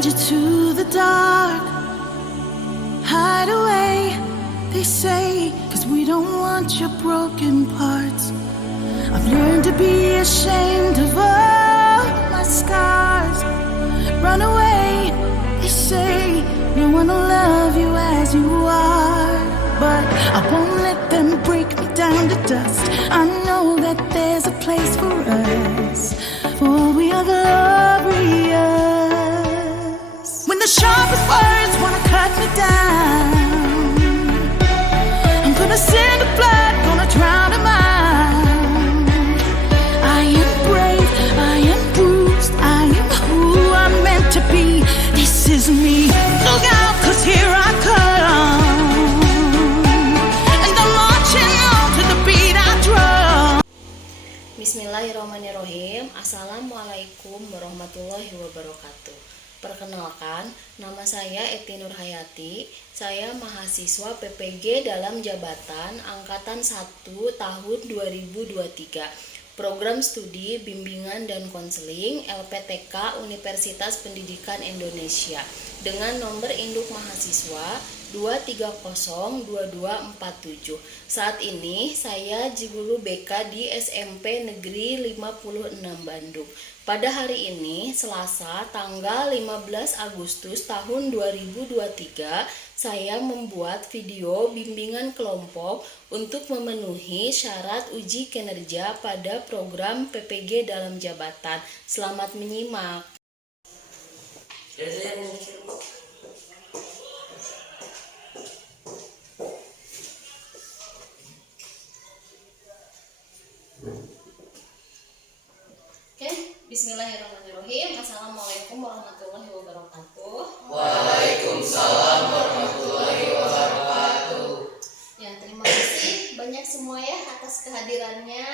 send you to the dark. Hide away, they say, 'cause we don't want your broken parts. I've learned to be ashamed of all my scars. Run away, they say, no one will love you as you are. But I won't let them break me down to dust. I know that there's a place for us, for we are glorious. When the sharpest words wanna cut me down, I'm gonna send the blood, gonna drown them out. I am brave, I am bruised, I am who I'm meant to be. This is me. Look out, 'cause here I come. Bismillahirrahmanirrahim. Assalamualaikum warahmatullahi wabarakatuh. Perkenalkan, nama saya Eti Nurhayati. Saya mahasiswa PPG dalam jabatan Angkatan 1 tahun 2023. Program Studi Bimbingan dan Konseling LPTK Universitas Pendidikan Indonesia dengan nomor induk mahasiswa 2302247. Saat ini saya guru BK di SMP Negeri 56 Bandung. Pada hari ini, Selasa, tanggal 15 Agustus tahun 2023, saya membuat video bimbingan kelompok untuk memenuhi syarat uji kinerja pada program PPG dalam jabatan. Selamat menyimak. Bismillahirrahmanirrahim. Assalamualaikum warahmatullahi wabarakatuh. Waalaikumsalam warahmatullahi wabarakatuh. Ya, terima kasih banyak semua ya atas kehadirannya.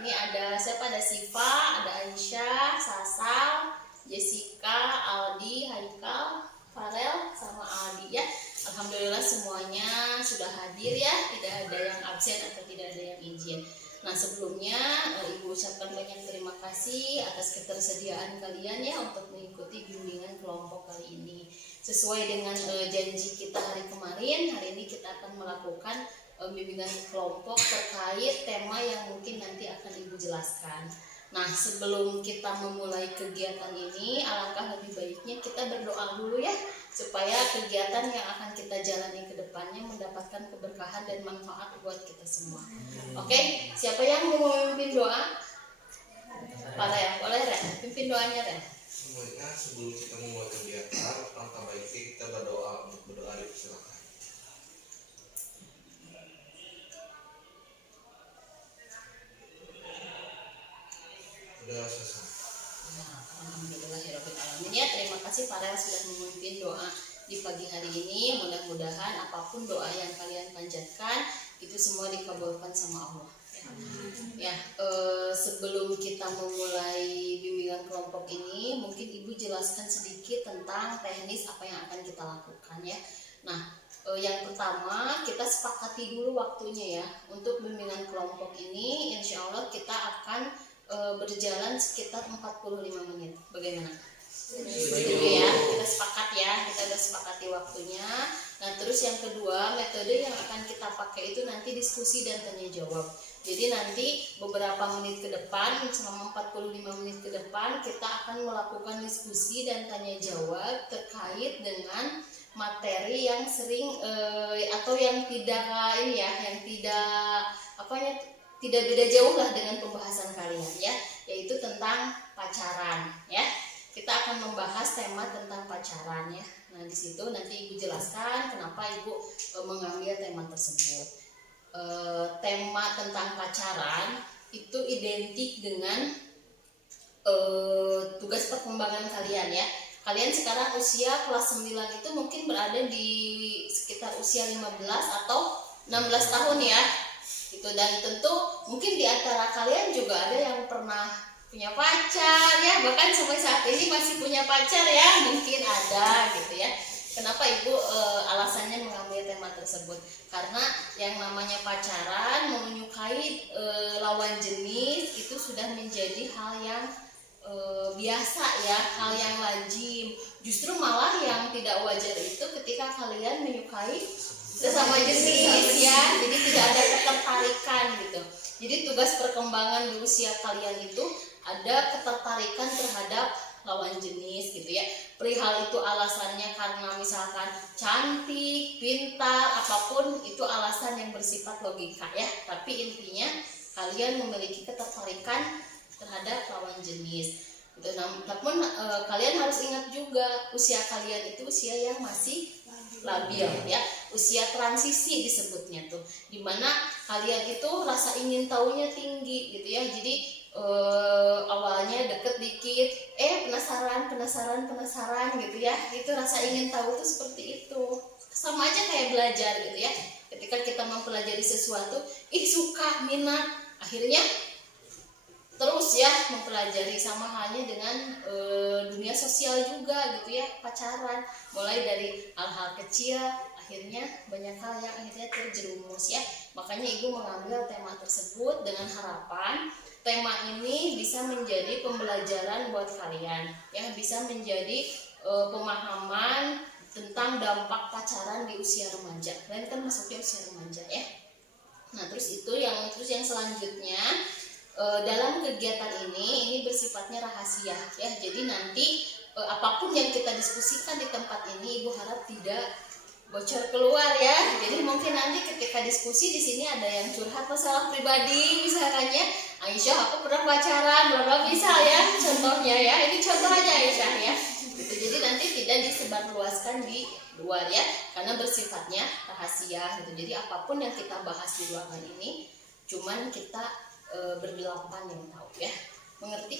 Ini ada siapa? Ada Siva, ada Aisyah, Sasa, Jessica, Aldi, Haikal, Farel, sama Aldi ya. Alhamdulillah semuanya sudah hadir ya. Tidak ada yang absen atau tidak ada yang izin. Nah, sebelumnya Ibu ucapkan banyak terima kasih atas ketersediaan kalian ya untuk mengikuti bimbingan kelompok kali ini. Sesuai dengan janji kita hari kemarin, hari ini kita akan melakukan bimbingan kelompok terkait tema yang mungkin nanti akan Ibu jelaskan. Nah, sebelum kita memulai kegiatan ini, alangkah lebih baiknya kita berdoa dulu ya, supaya kegiatan yang akan kita jalani ke depannya mendapatkan keberkahan dan manfaat buat kita semua. Oke, siapa yang mau memimpin doa? Pak Ren, boleh Ren? Pimpin doanya Ren. Semuanya sebelum kita memulai kegiatan, alangkah baiknya kita berdoa. Silakan. Udah selesai. Alhamdulillahirobbilalamin ya. Terima kasih Pak Ren sudah memimpin doa di pagi hari ini. Mudah-mudahan apapun doa yang kalian panjatkan itu semua dikabulkan sama Allah. Ya, sebelum kita memulai bimbingan kelompok ini, mungkin Ibu jelaskan sedikit tentang teknis apa yang akan kita lakukan ya. Nah, yang pertama kita sepakati dulu waktunya ya. Untuk bimbingan kelompok ini, insya Allah kita akan berjalan sekitar 45 menit. Bagaimana? Setuju ya, kita sepakat ya, kita udah sepakati waktunya. Nah, terus yang kedua, metode yang akan kita pakai itu nanti diskusi dan tanya jawab. Jadi nanti beberapa menit ke depan, selama 45 menit ke depan, kita akan melakukan diskusi dan tanya jawab terkait dengan materi yang sering atau yang tidak ini ya, yang tidak beda jauh lah dengan pembahasan kalian ya, yaitu tentang pacaran ya. Kita akan membahas tema tentang pacaran ya. Nah, di situ nanti Ibu jelaskan kenapa Ibu mengambil tema tersebut. Tema tentang pacaran itu identik dengan tugas perkembangan kalian ya. Kalian sekarang usia kelas 9 itu mungkin berada di sekitar usia 15 atau 16 tahun ya. Gitu, dan tentu mungkin di antara kalian juga ada yang pernah punya pacar ya, bahkan sampai saat ini masih punya pacar ya, mungkin ada gitu ya. Kenapa Ibu alasannya mengambil tema tersebut? Karena yang namanya pacaran, menyukai lawan jenis itu sudah menjadi hal yang biasa ya, hal yang lazim. Justru malah yang tidak wajar itu ketika kalian menyukai sesama jenis ya, jadi tidak ada ketertarikan gitu. Jadi tugas perkembangan di usia kalian itu ada ketertarikan terhadap lawan jenis gitu ya. Perihal itu alasannya karena misalkan cantik, pintar, apapun itu alasan yang bersifat logika ya. Tapi intinya kalian memiliki ketertarikan terhadap lawan jenis. Gitu. Namun kalian harus ingat juga usia kalian itu usia yang masih labil ya, usia transisi disebutnya tuh, dimana kalian itu rasa ingin tahunya tinggi gitu ya. Jadi awalnya deket dikit, penasaran gitu ya, itu rasa ingin tahu tuh seperti itu. Sama aja kayak belajar gitu ya, ketika kita mempelajari sesuatu, suka, minat, akhirnya terus ya mempelajari. Sama halnya dengan dunia sosial juga gitu ya, pacaran, mulai dari hal-hal kecil akhirnya banyak hal yang akhirnya terjerumus ya. Makanya ibu mengambil tema tersebut dengan harapan tema ini bisa menjadi pembelajaran buat kalian ya, bisa menjadi pemahaman tentang dampak pacaran di usia remaja. Kalian kan masuknya usia remaja ya. Nah terus yang selanjutnya, dalam kegiatan ini bersifatnya rahasia ya. Jadi nanti apapun yang kita diskusikan di tempat ini ibu harap tidak bocor keluar ya. Jadi mungkin nanti ketika diskusi di sini ada yang curhat masalah pribadi misalkannya, Aisyah aku pernah pacaran berapa misal ya contohnya ya. Ini contoh aja Aisyah ya. Gitu. Jadi nanti tidak disebarluaskan di luar ya, karena bersifatnya rahasia gitu. Jadi apapun yang kita bahas di ruangan ini cuman kita berdelapan yang tahu ya. Mengerti?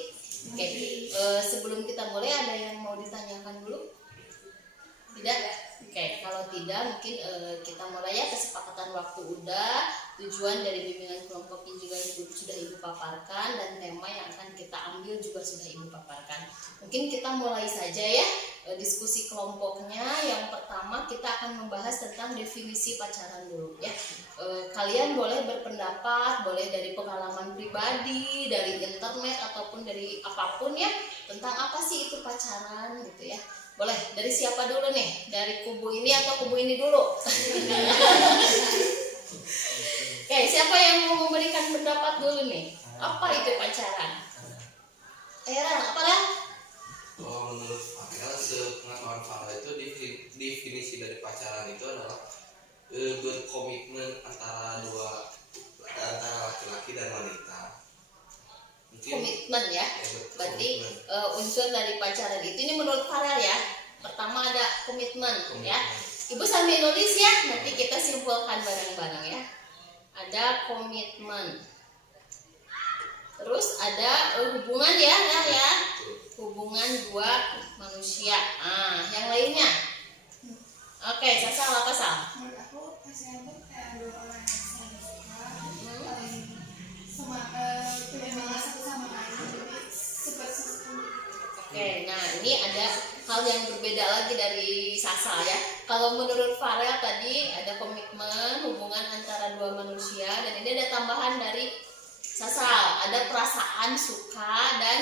Oke. Sebelum kita mulai ada yang mau ditanyakan dulu? Tidak? Oke, kalau tidak mungkin kita mulai ya. Kesepakatan waktu udah, tujuan dari bimbingan kelompok ini juga sudah ibu paparkan, dan tema yang akan kita ambil juga sudah ibu paparkan. Mungkin kita mulai saja ya diskusi kelompoknya. Yang pertama kita akan membahas tentang definisi pacaran dulu ya. Kalian boleh berpendapat, boleh dari pengalaman pribadi, dari internet ataupun dari apapun ya, tentang apa sih itu pacaran gitu ya. Boleh, dari siapa dulu nih? Dari kubu ini atau kubu ini dulu? Oke, siapa yang mau memberikan pendapat dulu nih? Apa itu pacaran? Ran, apa Ran? Kalau menurut Farel, sepengetahuan Farel itu definisi dari pacaran itu adalah berkomitmen antara laki-laki dan wanita. Komitmen ya, berarti unsur dari pacaran itu, ini menurut Farel ya. Pertama ada komitmen ya. Ibu sambil nulis ya, nanti kita simpulkan bareng-bareng ya. Ada komitmen, terus ada hubungan ya, hubungan dua manusia. Yang lainnya, oke, Sasal apa Sal? Menurut aku pacaran itu kayak dua orang yang saling suka, penyemangat satu sama lain, jadi support system. Oke, nah ini ada hal yang berbeda lagi dari Sasa ya. Kalau menurut Farel tadi ada komitmen, hubungan antara dua manusia, dan ini ada tambahan dari Sasa, ada perasaan suka, dan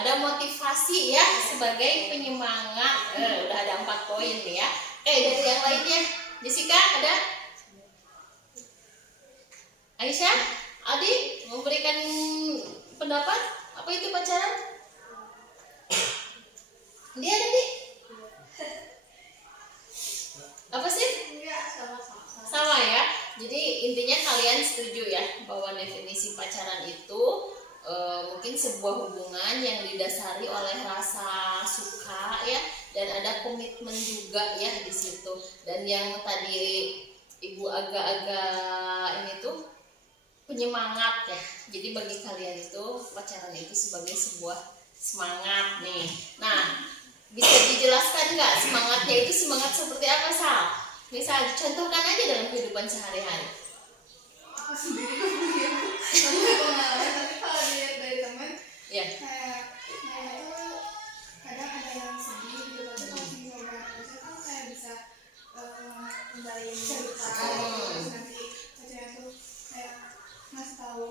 ada motivasi ya sebagai penyemangat. Udah ada 4 poin nih ya. Dari yang lainnya, Jessica ada? Aisyah? Adi memberikan pendapat apa itu pacaran? Dia ada nih. Apa sih? Sama ya. Jadi intinya kalian setuju ya bahwa definisi pacaran itu mungkin sebuah hubungan yang didasari oleh rasa suka ya, dan ada komitmen juga ya di situ. Dan yang tadi ibu agak-agak ini tuh penyemangat ya. Jadi bagi kalian itu pacaran itu sebagai sebuah semangat nih. Nah, bisa dijelaskan nggak semangatnya itu semangat seperti apa Sal? Misal contohkan aja dalam kehidupan sehari-hari. Aku sendiri punya pengalaman, tapi kalau dilihat dari teman, Ya. kayak itu kadang ada yang sedih gitu, tapi kalau ngobrol terus kan kayak bisa kembali cerita, terus nanti pacarnya tuh kayak ngasih tahu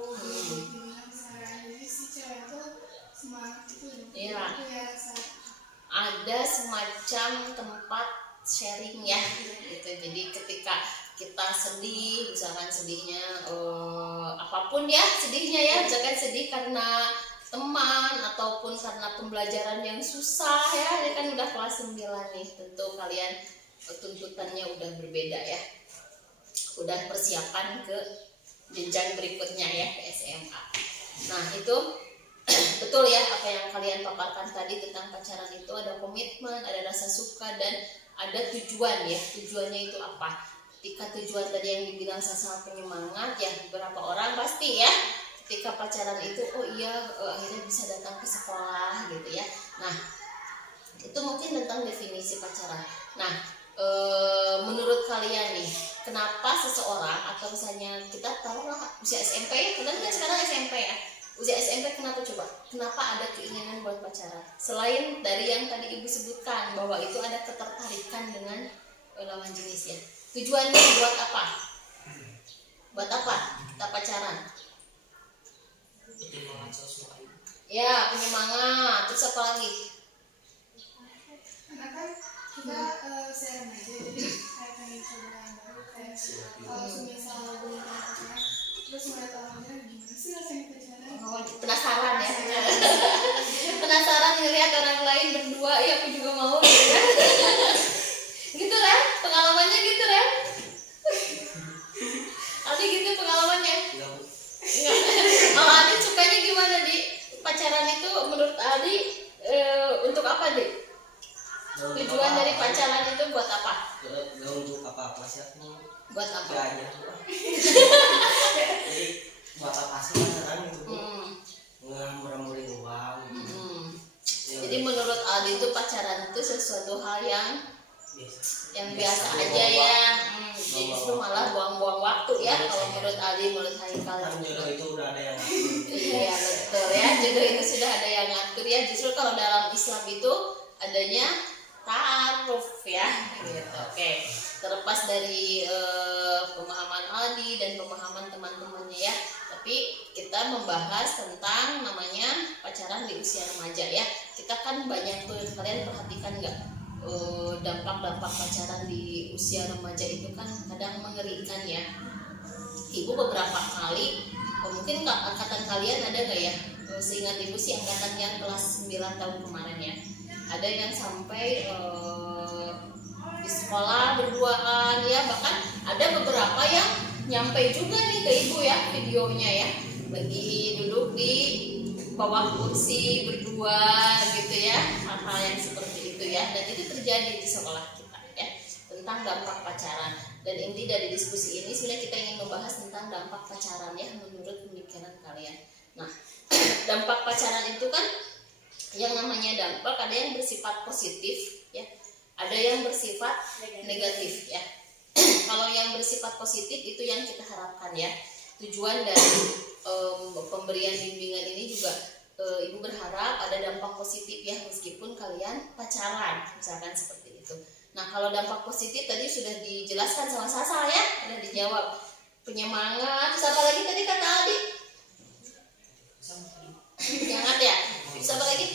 gimana keseharian. Jadi si cewek tuh semangat itu, Iya. itu ya rasa ada semacam tempat sharing ya gitu. Jadi ketika kita sedih, misalkan sedihnya apapun ya sedihnya ya, misalkan sedih karena teman ataupun karena pembelajaran yang susah ya, ini kan udah kelas 9 nih, tentu kalian tuntutannya udah berbeda ya, udah persiapan ke jenjang berikutnya ya, ke SMA. Nah itu betul ya apa yang kalian paparkan tadi tentang pacaran itu ada komitmen, ada rasa suka, dan ada tujuan ya. Tujuannya itu apa? Ketika tujuan tadi yang dibilang sangat penyemangat ya, beberapa orang pasti ya ketika pacaran itu oh iya akhirnya bisa datang ke sekolah gitu ya. Nah itu mungkin tentang definisi pacaran. Nah menurut kalian nih, kenapa seseorang atau misalnya kita taruhlah usia SMP ya, kalian kan sekarang SMP ya, usia SMP kenapa coba? Kenapa ada keinginan buat pacaran? Selain dari yang tadi ibu sebutkan bahwa itu ada ketertarikan dengan lawan jenis ya. Tujuannya buat apa? Buat apa kita pacaran? Ya penyemangat. Terus apa lagi? Karena kan kita share aja, jadi kayak pengen coba yang baru, kayak kalau semisal belum pernah pacaran terus ngeliat orangnya gimana sih rasanya pacaran. Oh, penasaran ya. Penasaran ngelihat orang lain berdua, ya aku juga mau gitu kan. Gitu kan? Pengalamannya gitu kan? Aldi gitu pengalamannya? Enggak. Kalau Aldi sukanya gimana di pacaran itu menurut Aldi untuk apa deh? Tujuan dari pacaran itu buat apa? Gak untuk apa-apa sih aku. Buat apa? Gak aja. Jadi buat apa sih pacaran itu? Murah-murahin uang. Jadi menurut Aldi itu pacaran itu sesuatu hal yang biasa aja ya. Jadi justru malah buang-buang waktu ya kalau menurut Aldi, menurut Haikal. Kan jodoh itu udah ada yang ngatur. Iya betul ya, jodoh itu sudah ada yang ngatur ya. Justru kalau dalam Islam itu adanya ta'aruf ya gitu. Oke. Terlepas dari pemahaman Aldi dan pemahaman teman-temannya ya, tapi kita membahas tentang namanya pacaran di usia remaja ya. Kita kan banyak tuh, kalian perhatikan nggak dampak-dampak pacaran di usia remaja itu kan kadang mengerikan ya. Ibu beberapa kali, mungkin angkatan kalian ada nggak ya, seingat ibu sih angkatan yang kelas 9 tahun kemarin ya, ada yang sampai di sekolah berduaan ya, bahkan ada beberapa yang nyampe juga nih ke ibu ya videonya ya, lagi duduk di bawah kursi berdua gitu ya, hal-hal yang seperti itu ya, dan itu terjadi di sekolah kita ya, tentang dampak pacaran. Dan inti dari diskusi ini sebenarnya kita ingin membahas tentang dampak pacaran ya menurut pemikiran kalian. Nah dampak pacaran itu kan yang namanya dampak ada yang bersifat positif ya, ada yang bersifat negatif ya. Kalau yang bersifat positif itu yang kita harapkan ya. Tujuan dari pemberian bimbingan ini juga ibu berharap ada dampak positif ya, meskipun kalian pacaran misalkan seperti itu. Nah kalau dampak positif tadi sudah dijelaskan sama Sasa ya, sudah dijawab, penyemangat. Terus apa lagi tadi kata Aldi? Penyemangat ya. Terus apa lagi?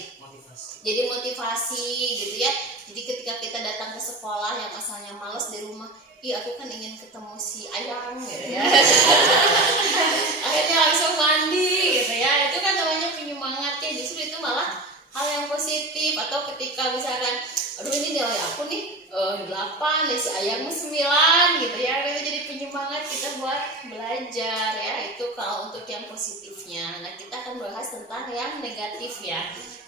Jadi motivasi gitu ya. Jadi ketika kita datang ke sekolah yang asalnya malas di rumah, ih aku kan ingin ketemu si Ayang gitu ya. Akhirnya langsung mandi gitu ya. Itu kan namanya penyemangat ya. Justru itu malah hal yang positif. Atau ketika misalkan, aduh ini nilai aku nih 8, si Ayang 9 gitu ya. Itu jadi penyemangat kita buat belajar ya. Itu kalau untuk yang positifnya. Nah kita akan bahas tentang yang negatif ya.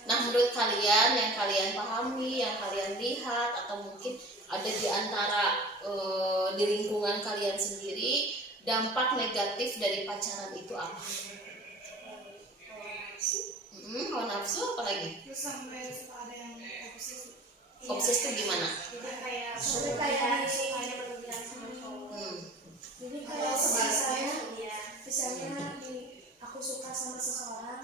Nah menurut kalian, yang kalian pahami, yang kalian lihat, atau mungkin ada di antara di lingkungan kalian sendiri, dampak negatif dari pacaran itu apa? Hawa nafsu apa lagi? Terus sampai suka ada yang obses. Obses itu gimana? Kayak sukanya berlebihan sama cowok. Jadi kayak misalnya aku suka sama seseorang,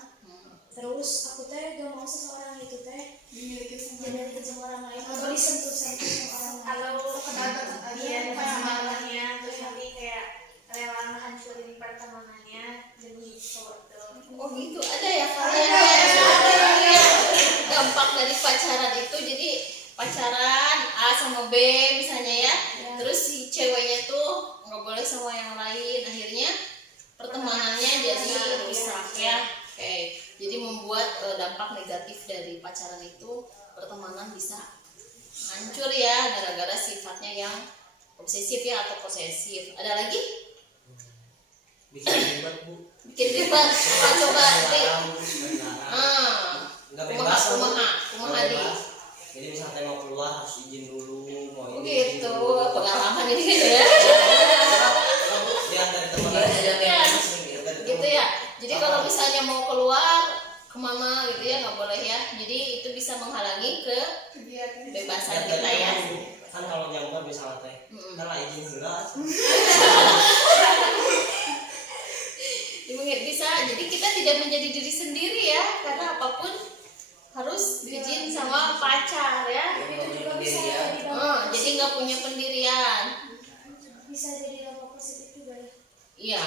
terus aku teh gak mau seseorang itu teh Dimiliki sama dimiliki sama orang lain atau disentuh sama orang lain. atau kedekatan aja Iya, kayak pertemanannya terus nanti kayak rela ngehancurin pertemanannya demi cowok itu. Oh gitu, ada ya kalian ya. Dampak dari pacaran itu, jadi pacaran A sama B misalnya ya, terus si ceweknya tuh nggak boleh sama yang lain, akhirnya pertemanannya jadi rusak ya. Oke, jadi membuat dampak negatif dari pacaran itu, pertemanan bisa hancur ya gara-gara sifatnya yang obsesif ya atau posesif. Ada lagi? Bikin ribet Bu. Bikin ribet. Coba deh. Nggak Kumaha, bebas kumaha di. Jadi misalnya mau keluar harus izin dulu, mau Oh ini gitu, izin dulu. pengalaman ini ya. Ya dari teman Gitu ya. Jadi kalau misalnya mau keluar kemana gitu ya nggak boleh ya. Jadi itu bisa menghalangi kebebasan kita ya. Kan kalau nyamper misalnya teh, kan lah izin jelas. Bisa, jadi kita tidak menjadi diri sendiri ya, karena apapun harus izin sama pacar ya. Itu juga bisa jadi Jadi nggak punya pendirian. bisa jadi dampak positif juga ya. Iya.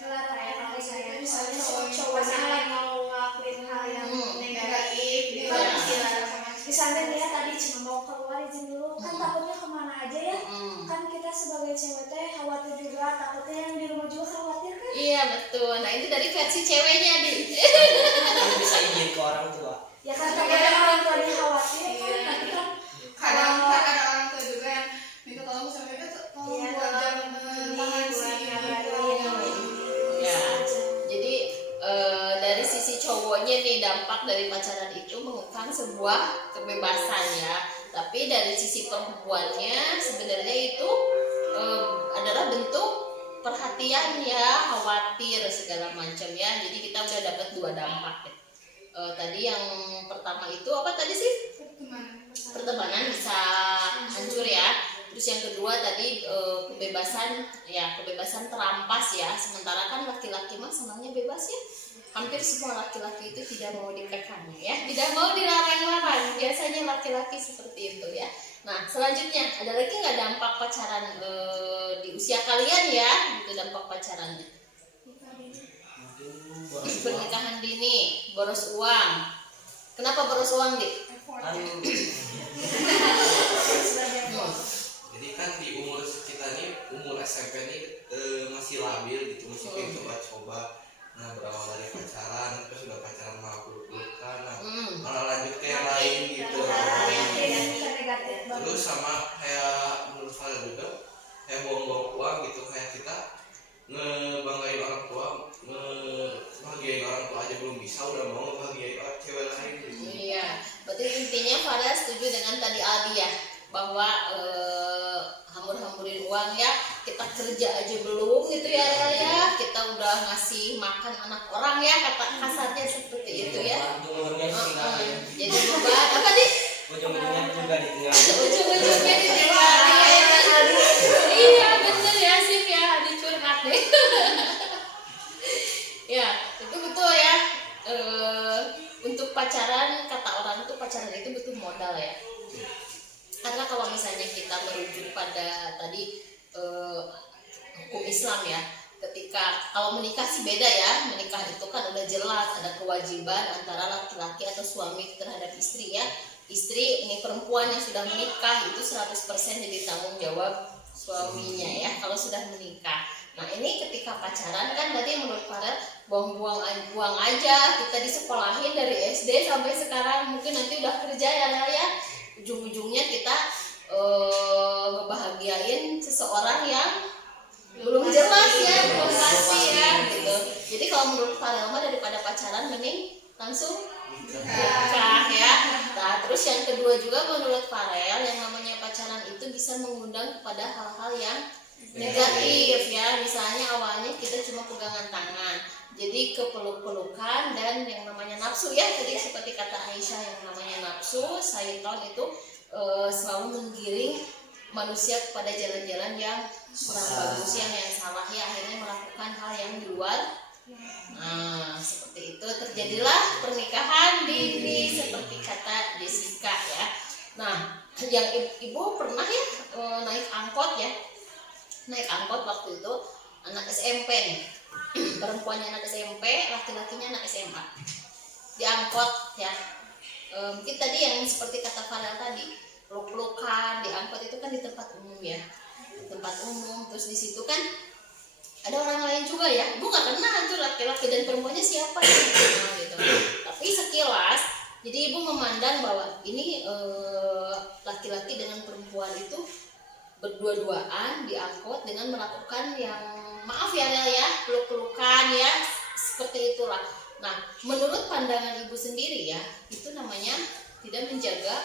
Melarang Kayak orang kalau saya misalnya cowoknya cowoknya mau ngelakuin hal yang negatif gitu Iya. dilarang sama misalnya dia tadi cuma mau keluar izin dulu kan takutnya kemana aja ya. Kan kita sebagai cewek teh khawatir juga, takutnya yang di rumah juga khawatir kan. Iya betul. Nah itu dari versi ceweknya di. Kan bisa izin ke orang tua. Ya kan takutnya orang tuanya khawatir kan, Iya. tapi kan kadang kan ada orang tua juga yang minta tolong sama mereka tolong Iya, buat tolong jangan tahan buat si ngabarin. Ya. Jadi dari sisi cowoknya nih dampak dari pacaran itu mengekang sebuah kebebasan ya. Tapi dari sisi perempuannya sebenarnya itu adalah bentuk perhatian ya, khawatir segala macam ya. Jadi kita udah dapat dua dampak ya. Tadi yang pertama itu apa tadi sih? Pertemanan bisa hancur ya. Terus yang kedua tadi kebebasan ya, kebebasan terampas ya. Sementara kan laki-laki mah senangnya bebas ya. Hampir semua laki-laki itu tidak mau dikekang ya, tidak mau dilarang-larang. Biasanya laki-laki seperti itu ya. Nah selanjutnya ada lagi nggak dampak pacaran di usia kalian ya? Itu dampak pacarannya. Pernikahan dini, boros uang. Kenapa boros uang di? Kan Jadi kan di umur kita nih, umur SMP nih masih labil gitu, masih pengen coba-coba. Nah berawal dari pacaran, terus sudah pacaran malah peluk-pelukan, nah malah lanjut ke yang lain gitu. Terus sama kayak menurut saya juga kayak buang-buang uang gitu, kayak kita ngebanggain orang tua, ngebahagiain orang tua aja belum bisa, udah mau ngebahagiain orang cewek lain gitu. Iya, berarti intinya Farah setuju dengan tadi Aldi ya, bahwa hambur-hamburin uang ya, kita kerja aja belum gitu ya Rel ya, kita udah ngasih makan anak orang ya, kata kasarnya seperti itu ya. ujung-ujungnya ditinggalin. Jadi beban apa nih? Ujung-ujungnya juga ditinggalin. Ujung-ujungnya ditinggalin. Iya bener ya Sif ya, ada curhat deh. Ya itu betul ya. Untuk pacaran, kata orang itu pacaran itu butuh modal ya. Karena kalau misalnya kita merujuk pada tadi hukum Islam ya, ketika kalau menikah sih beda ya. Menikah itu kan udah jelas ada kewajiban antara laki-laki atau suami terhadap istri ya. Istri ini perempuan yang sudah menikah itu 100% jadi tanggung jawab suaminya ya kalau sudah menikah. Nah ini ketika pacaran kan berarti menurut Farel buang-buang uang aja, kita disekolahin dari SD sampai sekarang, mungkin nanti udah kerja ya Rel ya, ujung-ujungnya kita ngebahagiain seseorang yang belum jelas ya, belum pasti ya gitu. Jadi kalau menurut Farel mah daripada pacaran mending langsung nikah ya. Nah terus yang kedua juga menurut Farel, yang namanya pacaran itu bisa mengundang kepada hal-hal yang negatif ya. Misalnya awalnya kita cuma pegangan tangan, jadi kepeluk-pelukan dan yang namanya nafsu ya. Jadi seperti kata Aisyah, yang namanya nafsu, syaitan itu selalu menggiring manusia kepada jalan-jalan yang kurang bagus, yang salah ya, akhirnya melakukan hal yang di luar. Nah seperti itu terjadilah pernikahan dini seperti kata Jessica ya. Nah yang ibu pernah ya naik angkot ya, naik angkot waktu itu anak SMP nih, perempuannya anak SMP, laki-lakinya anak SMA, diangkot ya. mungkin tadi yang seperti kata Farel tadi, peluk-pelukan di angkot itu kan di tempat umum ya, di tempat umum. Terus di situ kan ada orang lain juga ya, ibu nggak kenal itu laki-laki dan perempuannya siapa ya, nggak kenal gitu. Tapi sekilas, jadi ibu memandang bahwa ini laki-laki dengan perempuan itu berdua-duaan di angkot dengan melakukan yang maaf ya Rel ya, peluk-pelukan ya, seperti itulah. Nah, menurut pandangan ibu sendiri ya, itu namanya tidak menjaga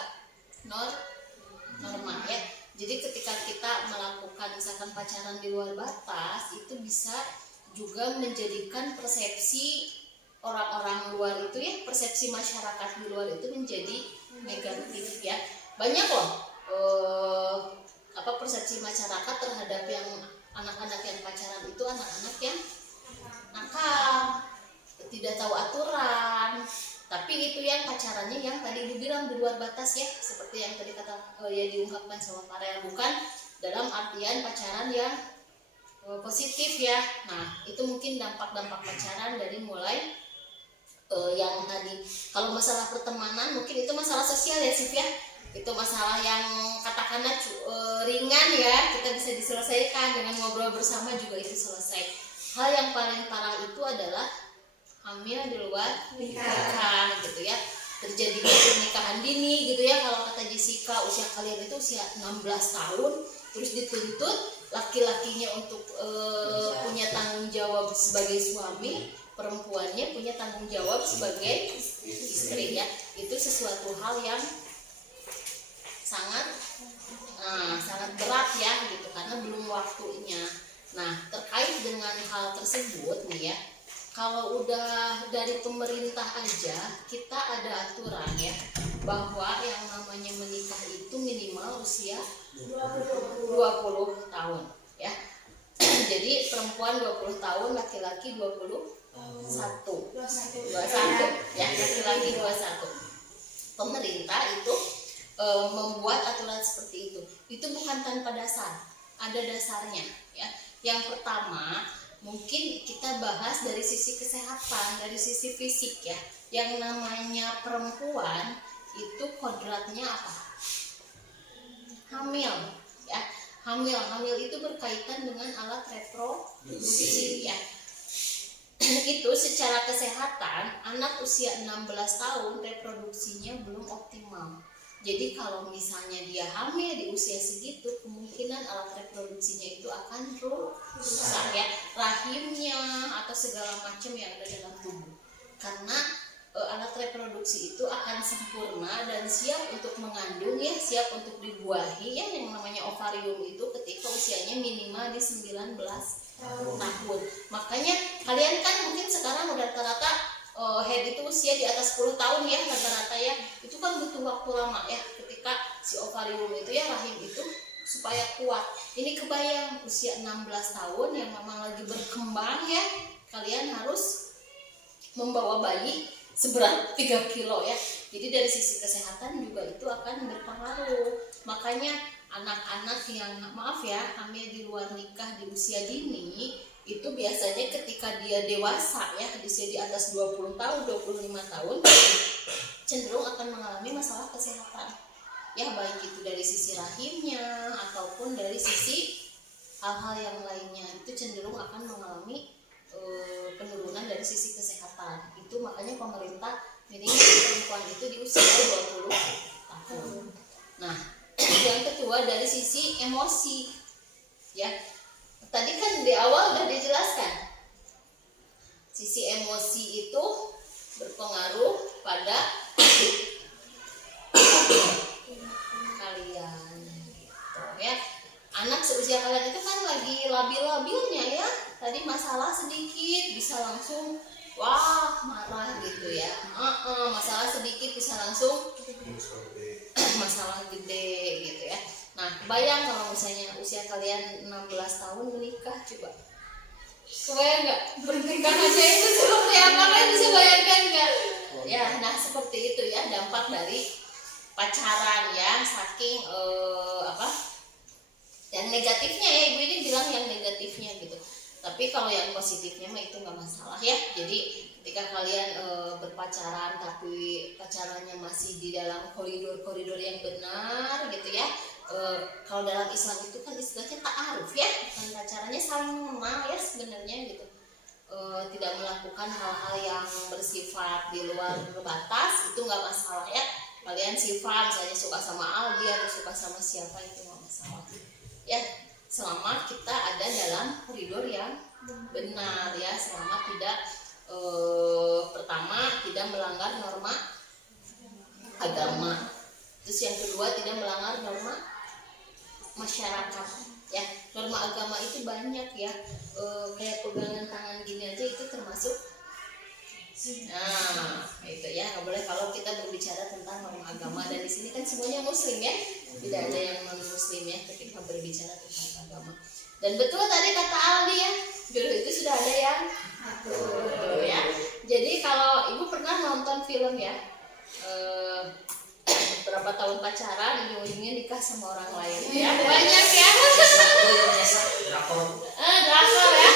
norma ya. Jadi ketika kita melakukan misalkan pacaran di luar batas, itu bisa juga menjadikan persepsi orang-orang luar itu ya, persepsi masyarakat di luar itu menjadi negatif ya. Banyak loh persepsi masyarakat terhadap yang anak-anak yang pacaran itu anak-anak yang nakal, tidak tahu aturan. Tapi itu yang pacarannya yang tadi ibu bilang di luar batas ya, seperti yang tadi kata ya diungkapkan sama Farel, bukan dalam artian pacaran yang positif ya. Nah, itu mungkin dampak-dampak pacaran dari mulai yang tadi, kalau masalah pertemanan mungkin itu masalah sosial ya Sif ya, itu masalah yang katakanlah ringan ya, kita bisa diselesaikan dengan ngobrol bersama juga itu selesai. Hal yang paling parah itu adalah hamil di luar nikah gitu ya, terjadinya pernikahan dini gitu ya. Kalau kata Jessica, usia kalian itu usia 16 tahun, terus dituntut laki-lakinya untuk punya tanggung jawab sebagai suami, perempuannya punya tanggung jawab sebagai istri ya. Itu sesuatu hal yang sangat berat ya gitu, karena belum waktunya. Nah, terkait dengan hal tersebut nih ya, kalau udah dari pemerintah aja kita ada aturan ya, bahwa yang namanya menikah itu minimal usia 20 tahun ya. Jadi perempuan 20 tahun, laki-laki 21 ya, laki-laki 21. Pemerintah itu membuat aturan seperti itu. Itu bukan tanpa dasar, ada dasarnya ya. Yang pertama, mungkin kita bahas dari sisi kesehatan, dari sisi fisik ya. Yang namanya perempuan itu kodratnya apa? Hamil ya. Hamil itu berkaitan dengan alat reproduksi ya. Itu secara kesehatan anak usia 16 tahun reproduksinya belum optimal. Jadi kalau misalnya dia hamil di usia segitu, kemungkinan alat reproduksinya itu akan rusak ya, rahimnya atau segala macam yang ada dalam tubuh. Karena alat reproduksi itu akan sempurna dan siap untuk mengandung ya, siap untuk dibuahi ya, yang namanya ovarium itu ketika usianya minimal di 19 tahun. Makanya kalian kan mungkin sekarang udah rata-rata head itu usia di atas 10 tahun ya rata-rata ya. Itu kan butuh waktu lama ya ketika si ovarium itu ya, rahim itu supaya kuat. Ini kebayang usia 16 tahun yang memang lagi berkembang ya, kalian harus membawa bayi seberat 3 kilo ya. Jadi dari sisi kesehatan juga itu akan berpengaruh. Makanya anak-anak yang maaf ya hamil di luar nikah di usia dini itu biasanya ketika dia dewasa ya, di usia di atas 20 tahun, 25 tahun cenderung akan mengalami masalah kesehatan ya, baik itu dari sisi rahimnya ataupun dari sisi hal-hal yang lainnya, itu cenderung akan mengalami penurunan dari sisi kesehatan. Itu makanya pemerintah minimal perempuan itu di usia 20 tahun. Nah, yang kedua dari sisi emosi ya, tadi kan di awal udah dijelaskan, sisi emosi itu berpengaruh pada kalian gitu ya. Anak seusia kalian itu kan lagi labil-labilnya ya, tadi masalah sedikit bisa langsung wah marah gitu ya, masalah sedikit bisa langsung masalah gede gitu ya. Nah, bayang kalau misalnya usia kalian 16 tahun menikah, coba kebayang nggak pernikahan aja itu seperti apa, kan bisa bayangkan nggak ya. Nah, seperti itu ya dampak dari pacaran ya, saking yang negatifnya ya, ibu ini bilang yang negatifnya gitu. Tapi kalau yang positifnya mah itu nggak masalah ya. Jadi ketika ketika kalian berpacaran tapi pacarannya masih di dalam koridor-koridor yang benar gitu ya. Kalau dalam Islam itu kan istilahnya ta'aruf ya, kan pacarannya saling mengenal ya sebenarnya gitu. Tidak melakukan hal-hal yang bersifat di luar batas itu nggak masalah ya. Kalian sifat misalnya suka sama Aldi atau suka sama siapa itu nggak masalah ya, selama kita ada dalam koridor yang benar ya, selama tidak pertama tidak melanggar norma agama, terus yang kedua tidak melanggar norma masyarakat ya. Norma agama itu banyak ya, kayak pegangan tangan gini aja itu termasuk. Nah itu ya, nggak boleh kalau kita berbicara tentang norma agama, dan di sini kan semuanya muslim ya, tidak ada yang non muslim ya ketika berbicara tentang agama. Dan betul tadi kata Aldi ya, jodoh itu sudah ada yang atur ya. Jadi kalau ibu pernah nonton film ya, berapa tahun pacaran ujung-ujungnya nikah sama orang lain ya, banyak ya. Drakor ya.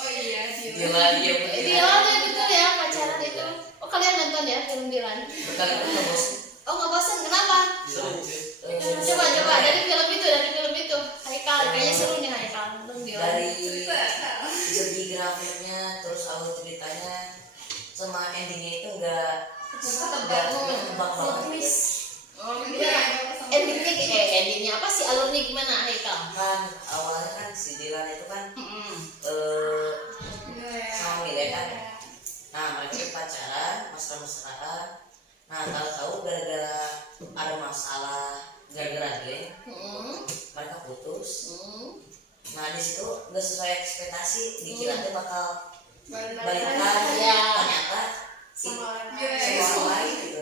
Oh iya, Dilan dia Dilan ya, betul ya, pacaran itu. Oh kalian nonton ya film Dilan? berkali-kali bos. Oh nggak bosan, kenapa? Coba dari film itu Haikal, kayaknya seru nih Haikal nonton Dilan. Dari segi grafiknya, terus alur ceritanya sama endingnya itu enggak tebak banget. Oh iya. Endingnya apa sih, alurnya gimana Haikal? Kan awalnya kan si Dilan itu kan sama Mile kan. Nah mereka itu pacaran, mesra-mesraan. Nah tahu-tahu gara-gara ada masalah gara-gara dia, mereka putus. Nah di situ nggak sesuai ekspektasi, dikira dia bakal balikan, Ya. ternyata sama orang lain gitu.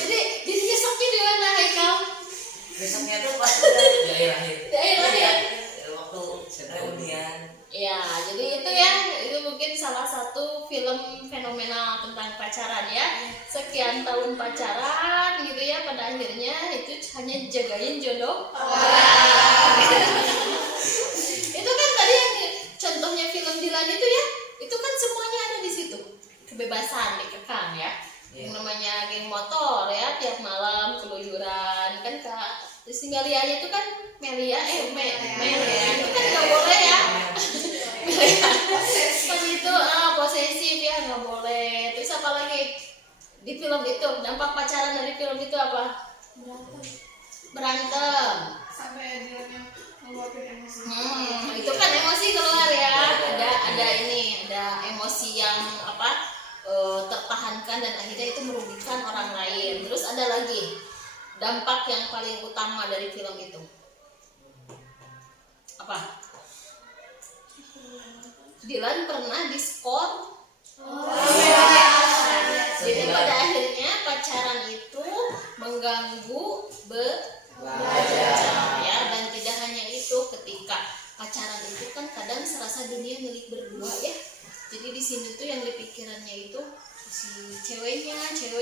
Jadi nyeseknya di mana Haikal? Besoknya tuh pas udah di akhir Ya. waktu reunian. Ya, jadi itu ya, itu mungkin salah satu film fenomenal tentang pacaran ya. Sekian tahun pacaran gitu ya, pada akhirnya itu hanya jagain jodoh. Itu kan tadi yang contohnya film Dilan itu ya, itu kan semuanya ada di situ. Kebebasan dikekang ya. Yang namanya geng motor ya, tiap malam keluyuran kan Kak. Terus Melia itu kan Melia itu kan nggak boleh ya. Pas itu posesif ya, nggak boleh. Terus apa lagi di film itu, dampak pacaran dari film itu apa? Berantem. sampai Dilannya ngeluapin emosi. Itu kan emosi keluar ya. Ada emosi yang tertahankan dan akhirnya itu merugikan orang lain. Terus ada lagi dampak yang paling utama dari film itu apa? Dilan pernah diskor. Jadi pada akhirnya pacaran itu mengganggu belajar ya, dan tidak hanya itu, ketika pacaran itu kan kadang serasa dunia milik berdua ya. Jadi di sini tuh yang dipikirannya itu si ceweknya gitu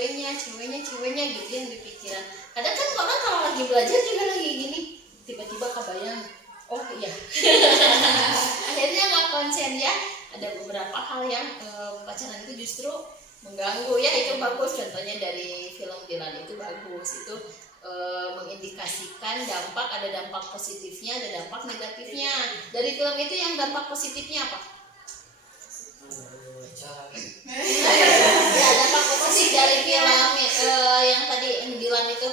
yang dipikiran. Kadang kan orang kalau lagi belajar juga lagi gini, tiba-tiba kebayang, oh iya. Akhirnya nggak konsen ya. Ada beberapa hal yang pacaran itu justru mengganggu ya, itu bagus. Contohnya dari film Dilan itu bagus, itu mengindikasikan dampak, ada dampak positifnya, ada dampak negatifnya. Dari film itu yang dampak positifnya apa? Ya, dampak positif dari film yang tadi yang Dilan itu.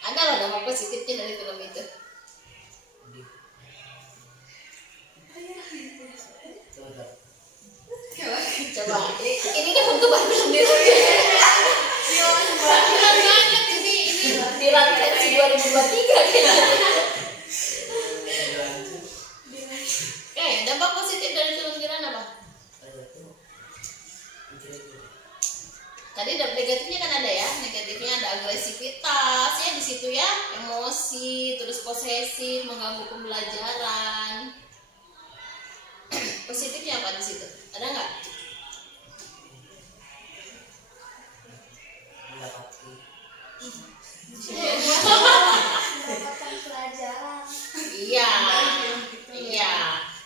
Ada loh dampak positifnya dari film itu. Coba, ini kan untuk film Dilan. Dilan banget ini Dilan versi 2023 kayaknya. Dampak positif dari film Dilan apa? Tadi negatifnya kan ada ya, negatifnya ada agresivitas ya di situ ya, emosi, terus posesif, mengganggu pembelajaran. Positifnya apa di situ? Ada nggak? Mendapatkan pelajaran. Iya, gitu. iya.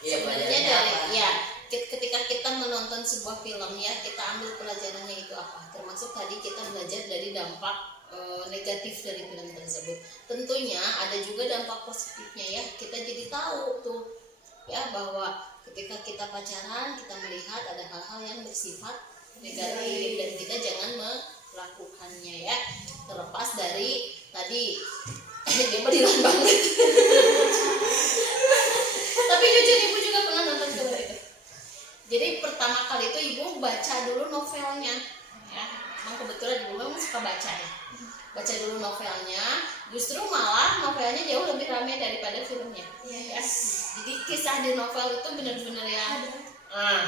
Iya, Sebenarnya pelajarannya dari apa? ya ketika kita menonton sebuah film ya, kita ambil pelajarannya itu apa. Termasuk tadi kita belajar dari dampak negatif dari film tersebut. Tentunya ada juga dampak positifnya ya. Kita jadi tahu tuh ya bahwa ketika kita pacaran kita melihat ada hal-hal yang bersifat negatif dan kita jangan melakukannya ya. Terlepas dari tadi dia berilan banget. Tapi jujur ibu juga pernah nonton film itu. Jadi pertama kali itu ibu baca dulu novelnya ya. Emang kebetulan ibu memang suka baca ya. Baca dulu novelnya, justru malah novelnya jauh lebih ramai daripada filmnya ya. Jadi kisah di novel itu benar-benar yang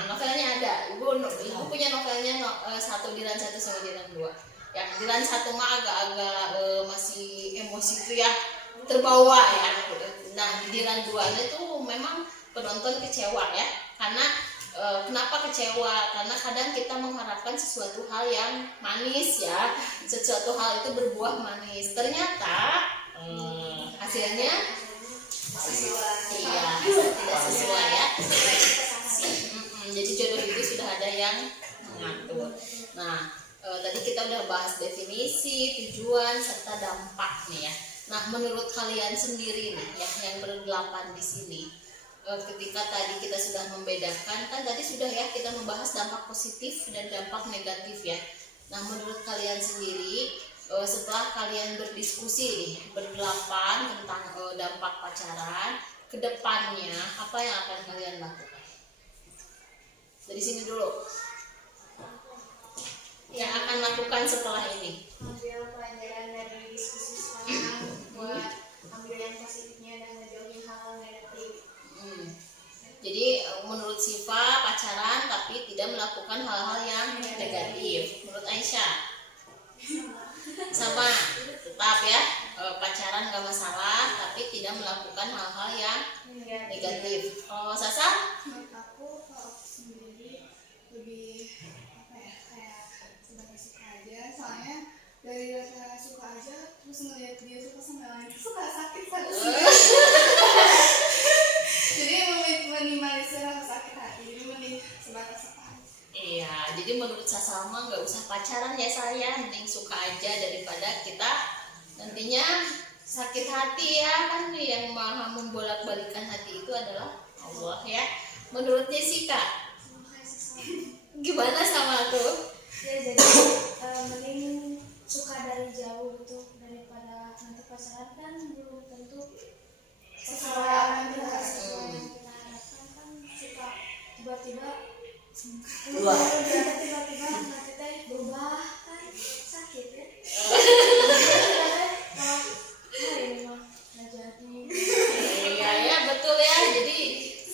novelnya ada. Ibu punya novelnya satu Dilan 1 sama Dilan 2. Ya, Dilan 1 mah agak-agak masih emosi itu ya, terbawa ya. Nah, di Dilan 2 itu memang penonton kecewa ya. Karena kenapa kecewa? Karena kadang kita mengharapkan sesuatu hal yang manis ya, sesuatu hal itu berbuah manis. Ternyata hasilnya iya tidak sesuai ya. Jadi jodoh itu sudah ada yang mengatur. Nah, tadi kita udah bahas definisi, tujuan serta dampak nih ya. Nah, menurut kalian sendiri nih ya yang berdelapan di sini. Ketika tadi kita sudah membedakan, kan tadi sudah ya kita membahas dampak positif dan dampak negatif ya. Nah, menurut kalian sendiri setelah kalian berdiskusi nih berdelapan tentang dampak pacaran, kedepannya apa yang akan kalian lakukan? Dari sini dulu. Yang akan lakukan setelah ini? Ambil pelajaran dari diskusi sekarang buat ambil yang positifnya dan ngejauhin hal negatif. Jadi menurut Siva pacaran tapi tidak melakukan hal-hal yang negatif. Menurut Aisyah sama, tetap ya pacaran gak masalah tapi tidak melakukan hal-hal yang negatif. Oh, Sasa? Menurut aku kalau aku sendiri lebih apa ya, kayak sebagai suka aja, soalnya dari rasa suka aja terus ngeliat dia suka sama lain suka sakit satu. Jadi minimalisir rasa sakit hati, jadi mending sebatas suka aja. Iya, jadi menurut Sasalma nggak usah pacaran ya saya, mending suka aja daripada kita nantinya sakit hati ya. Kan yang maha membolak-balikan hati itu adalah Allah ya. Menurut Jessica gimana sama tuh? Ya jadi mending suka dari jauh gitu daripada nanti pacaran kan belum tentu sesuai yang kita harapkan kan suka tiba-tiba tiba-tiba nanti teh berubah kan sakit ya. Ini mah nggak jadi. Iya ya betul ya. Jadi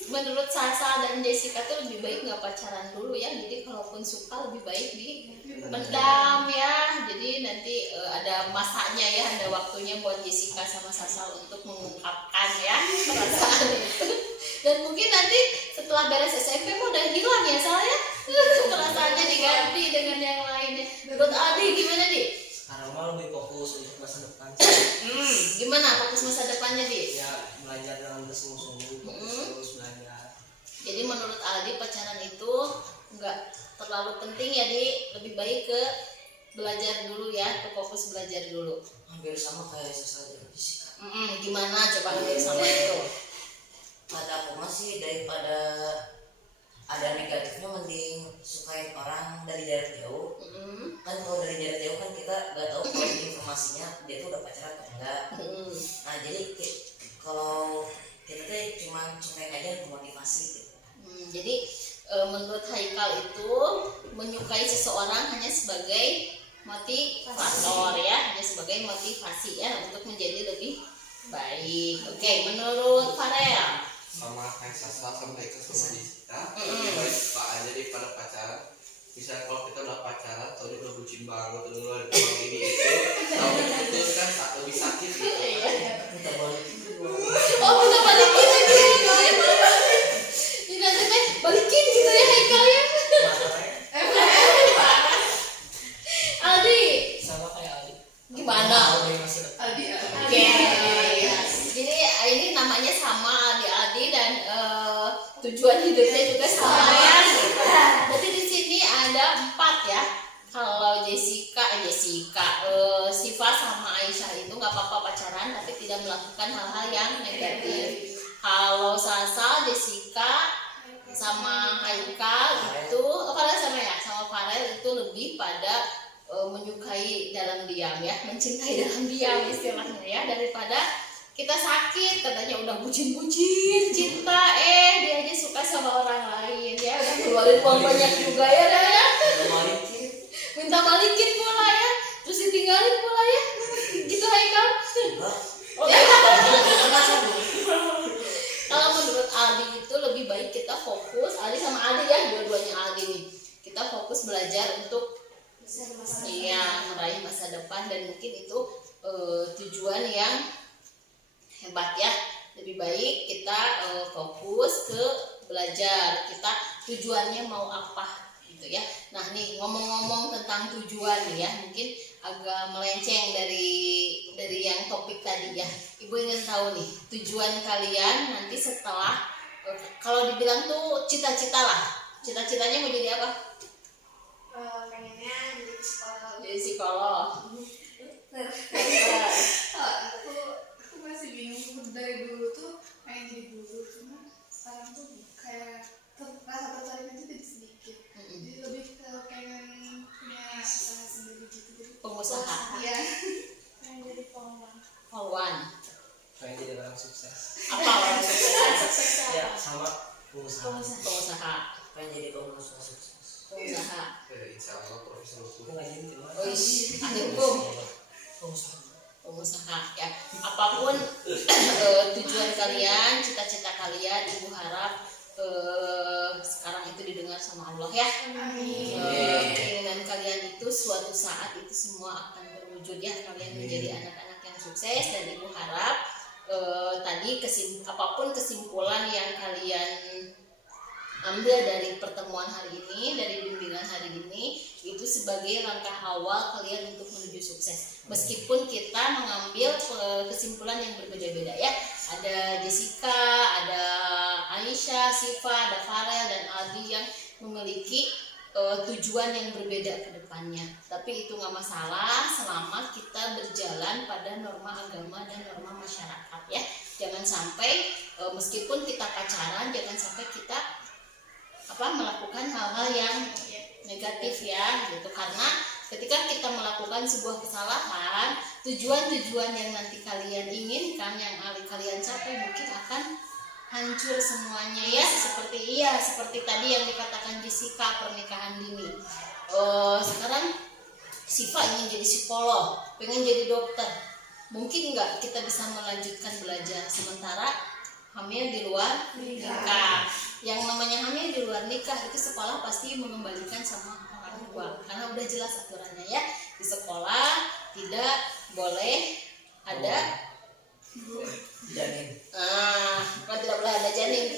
menurut Sasa dan Jessica tuh lebih baik nggak pacaran dulu ya. Jadi kalaupun suka lebih baik dipendam ya. Jadi nanti ada masanya ya, ada waktunya buat Jessica sama Sasa untuk mengungkapkan ya perasaan itu. Dan mungkin nanti setelah beres SMP mah udah hilang ya saya. Perasaannya diganti dengan yang lainnya. Menurut Adi gimana Di? Sekarang mah lebih fokus untuk masa depan. Gimana fokus masa depannya Di? Ya belajar dengan bersungguh-sungguh, terus belajar. Jadi menurut Aldi pacaran itu nggak terlalu penting ya Di, lebih baik ke belajar dulu ya, ke fokus belajar dulu. Hampir sama kayak sesuatu fisika. Gimana coba hampir sama itu? Kata aku masih daripada ada negatifnya mending sukain orang dari jarak jauh. Kan kalau dari jarak jauh kan kita nggak tahu kalau informasinya dia tuh udah pacaran atau enggak. Nah jadi kalau kita tuh cuma sukain aja memotivasi gitu. Jadi menurut Haikal itu menyukai seseorang hanya sebagai motivator ya, hanya sebagai motivasi ya untuk menjadi lebih baik. Oke, menurut Farel sama kayak Sasa sama Eka sama Jessica lebih baik suka aja daripada pacaran. Misalnya kalau kita udah pacaran atau dia udah bucin banget udah ini itu kalau putus kan lebih sakit gitu. Kita balik oh kita balikin lagi ini nanti teh balikin gitu ya Haikal ya. Aldi Sama kayak Aldi. gimana? Dari masa depan. Oke. Jadi ini namanya sama tujuan hidupnya juga sama ya. Jadi di sini ada 4 ya. Kalau Siva sama Aisyah itu nggak apa-apa pacaran, tapi tidak melakukan hal-hal yang negatif. Kalau Sasa, Jessica, sama Haikal itu, Farel sama ya, sama Farel itu lebih pada menyukai dalam diam ya, mencintai dalam diam istilahnya ya, daripada kita sakit katanya udah bucin-bucin cinta, dia aja suka sama orang lain ya, udah keluarin uang banyak juga ya, minta balikin pula ya, terus ditinggalin pula ya, gitu Haikal. Kalau menurut Aldi itu lebih baik kita fokus, Aldi sama Aldi ya, dua-duanya Aldi nih, kita fokus belajar untuk meraih masa depan, dan mungkin itu tujuan yang hebat ya. Lebih baik kita fokus ke belajar, kita tujuannya mau apa gitu ya. Nah nih ngomong-ngomong tentang tujuan nih ya, mungkin agak melenceng dari yang topik tadi ya. Ibu ingin tahu nih tujuan kalian nanti setelah kalau dibilang tuh cita-cita lah, cita-citanya mau jadi apa? Pengennya jadi psikolog. Jadi psikolog. Aku masih bingung, dari dulu tuh pengen jadi guru, cuma sekarang tuh kayak rasa tertariknya tuh jadi sedikit. Jadi lebih ke pengen punya usaha sendiri gitu. Jadi Pengusaha. Iya. Pengen jadi polwan. Polwan. pengen jadi orang sukses. Apa orang sukses? Ya sama pengusaha. Pengusaha. pengen jadi pengusaha sukses. Pengusaha. Insya Allah profesor Aku hukum. nggak jadi cuma Oh, ahli hukum. Pengusaha. Pengusaha ya. Apapun tujuan kalian, cita-cita kalian, ibu harap sekarang itu didengar sama Allah ya. Keinginan kalian itu suatu saat itu semua akan terwujud ya. Kalian menjadi anak-anak yang sukses, dan ibu harap tadi apapun kesimpulan yang kalian ambil dari pertemuan hari ini, dari bimbingan hari ini, itu sebagai langkah awal kalian untuk menuju sukses. Meskipun kita mengambil kesimpulan yang berbeda-beda ya. Ada Jessica, ada Aisyah, Siva, ada Farel, dan Aldi yang memiliki tujuan yang berbeda ke depannya. Tapi itu nggak masalah selama kita berjalan pada norma agama dan norma masyarakat ya. Jangan sampai meskipun kita pacaran, jangan sampai kita melakukan hal-hal yang negatif ya gitu, karena ketika kita melakukan sebuah kesalahan, tujuan-tujuan yang nanti kalian inginkan, yang kalian capai mungkin akan hancur semuanya ya. Seperti tadi yang dikatakan Jessica, pernikahan dini. Sekarang Siva ingin jadi psikolog, pengen jadi dokter, mungkin nggak kita bisa melanjutkan belajar sementara hamil di luar nikah. Yang namanya hamil di luar nikah itu sekolah pasti mengembalikan sama orang tua, karena udah jelas aturannya ya. Di sekolah tidak boleh ada Janin. tidak boleh ada janin.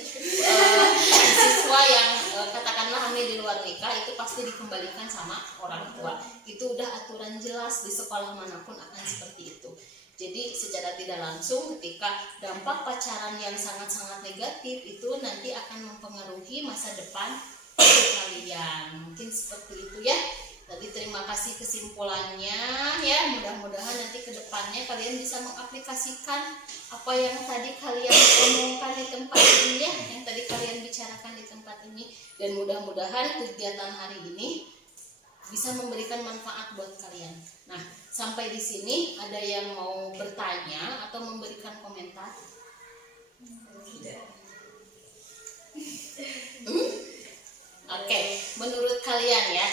Siswa yang katakanlah hamil di luar nikah itu pasti dikembalikan sama orang tua. Itu udah aturan jelas di sekolah manapun akan seperti itu. Jadi secara tidak langsung ketika dampak pacaran yang sangat-sangat negatif itu nanti akan mempengaruhi masa depan kalian. Mungkin seperti itu ya. Tadi terima kasih kesimpulannya ya. Mudah-mudahan nanti ke depannya kalian bisa mengaplikasikan apa yang tadi kalian omongkan di tempat ini ya, yang tadi kalian bicarakan di tempat ini, dan mudah-mudahan kegiatan hari ini bisa memberikan manfaat buat kalian. Nah, sampai di sini ada yang mau bertanya atau memberikan komentar? Oke, menurut kalian ya,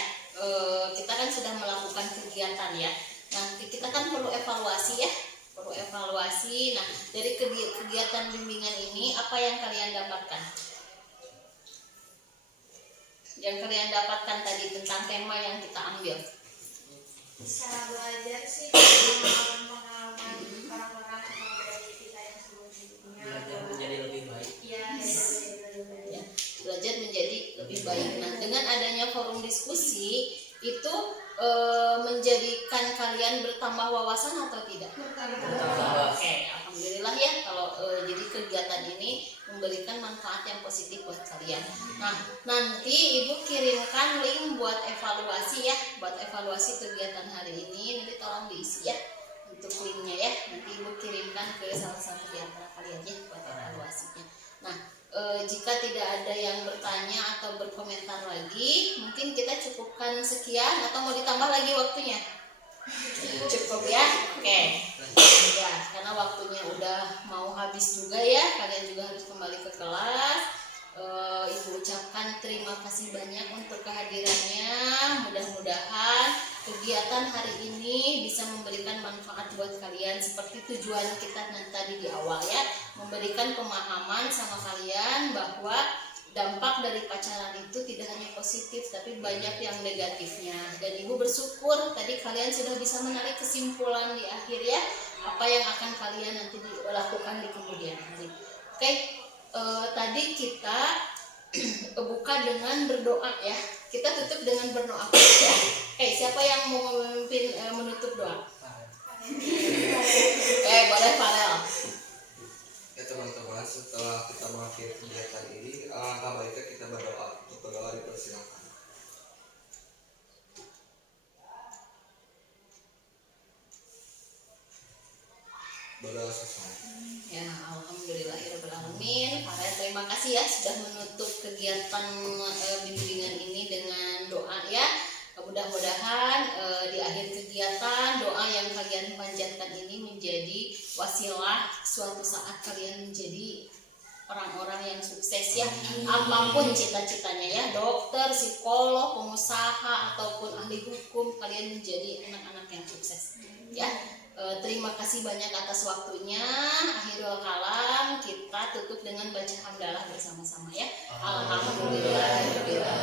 kita kan sudah melakukan kegiatan ya. Nah, kita kan perlu evaluasi ya, perlu evaluasi. Nah, dari kegiatan bimbingan ini apa yang kalian dapatkan? Yang kalian dapatkan tadi tentang tema yang kita ambil. Secara belajar sih pengalaman orang-orang sama dari kita yang sebelumnya. belajar menjadi lebih baik. Iya, Ya, belajar menjadi lebih baik. Nah, dengan adanya forum diskusi itu menjadikan kalian bertambah wawasan atau tidak? Bertambah. Oke, alhamdulillah ya kalau jadi kegiatan ini ini memberikan manfaat yang positif buat kalian. Nah, nanti Ibu kirimkan link buat evaluasi ya, buat evaluasi kegiatan hari ini. Nanti tolong diisi ya untuk linknya ya. Nanti Ibu kirimkan ke salah satu di antara kalian ya buat evaluasinya. Nah, jika tidak ada yang bertanya atau berkomentar lagi, mungkin kita cukupkan sekian atau mau ditambah lagi waktunya? Cukup ya, oke. Ya, karena waktunya udah mau habis juga ya, kalian juga harus kembali ke kelas. Ibu ucapkan terima kasih banyak untuk kehadirannya. Mudah-mudahan kegiatan hari ini bisa memberikan manfaat buat kalian seperti tujuan kita tadi di awal ya, memberikan pemahaman sama kalian bahwa dampak dari pacaran itu tidak hanya positif tapi banyak yang negatifnya. Dan Ibu bersyukur tadi kalian sudah bisa menarik kesimpulan di akhir ya, apa yang akan kalian nanti lakukan di kemudian hari. Oke, tadi kita buka dengan berdoa ya. Kita tutup dengan berdoa ya. Oke, siapa yang mau memimpin menutup doa? Boleh Farel. Ya teman-teman, setelah kita mengakhiri kegiatan ini, alangkah baiknya kita berdoa. Untuk berdoa dipersilakan. Berdoa sesuai. Ya, alhamdulillahirobbilalamin. Farel, terima kasih ya sudah menutup kegiatan bimbingan ini dengan doa ya. Mudah-mudahan di akhir kegiatan doa yang kalian panjatkan ini menjadi wasilah suatu saat kalian menjadi orang-orang yang sukses ya, apapun cita-citanya ya, dokter, psikolog, pengusaha ataupun ahli hukum, kalian menjadi anak-anak yang sukses ya. Terima kasih banyak atas waktunya. Akhirul kalam, kita tutup dengan baca hamdalah bersama-sama ya. Alhamdulillah.